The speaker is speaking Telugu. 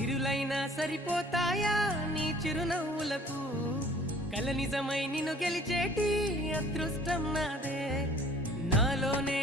సిరులైనా సరిపోతాయా నీ చిరునవ్వులకు కల నిజమై నిన్ను గెలిచేటి అదృష్టం నాదే నాలోనే